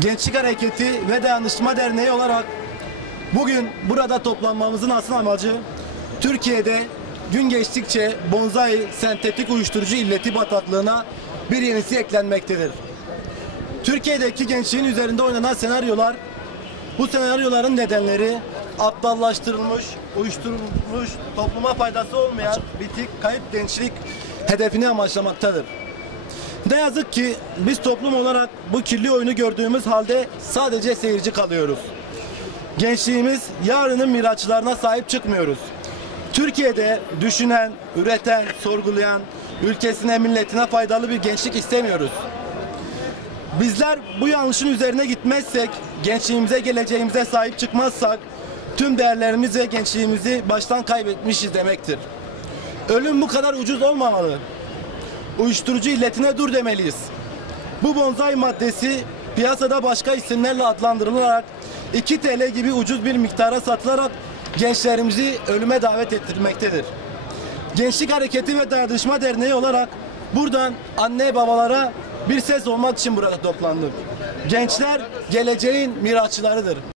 Gençlik Hareketi ve Dayanışma Derneği olarak bugün burada toplanmamızın asıl amacı Türkiye'de gün geçtikçe bonzai sentetik uyuşturucu illeti bataklığına bir yenisi eklenmektedir. Türkiye'deki gençliğin üzerinde oynanan senaryolar, bu senaryoların nedenleri aptallaştırılmış, uyuşturulmuş, topluma faydası olmayan bitik, kayıp gençlik hedefini amaçlamaktadır. Ne yazık ki biz toplum olarak bu kirli oyunu gördüğümüz halde sadece seyirci kalıyoruz. Gençliğimiz yarının mirasçılarına sahip çıkmıyoruz. Türkiye'de düşünen, üreten, sorgulayan, ülkesine, milletine faydalı bir gençlik istemiyoruz. Bizler bu yanlışın üzerine gitmezsek, gençliğimize, geleceğimize sahip çıkmazsak, tüm değerlerimiz ve gençliğimizi baştan kaybetmişiz demektir. Ölüm bu kadar ucuz olmamalı. Uyuşturucu illetine dur demeliyiz. Bu bonzai maddesi piyasada başka isimlerle adlandırılarak 2 TL gibi ucuz bir miktara satılarak gençlerimizi ölüme davet ettirmektedir. Gençlik Hareketi ve Dayanışma Derneği olarak buradan anne babalara bir ses olmak için burada toplandık. Gençler geleceğin mirasçılarıdır.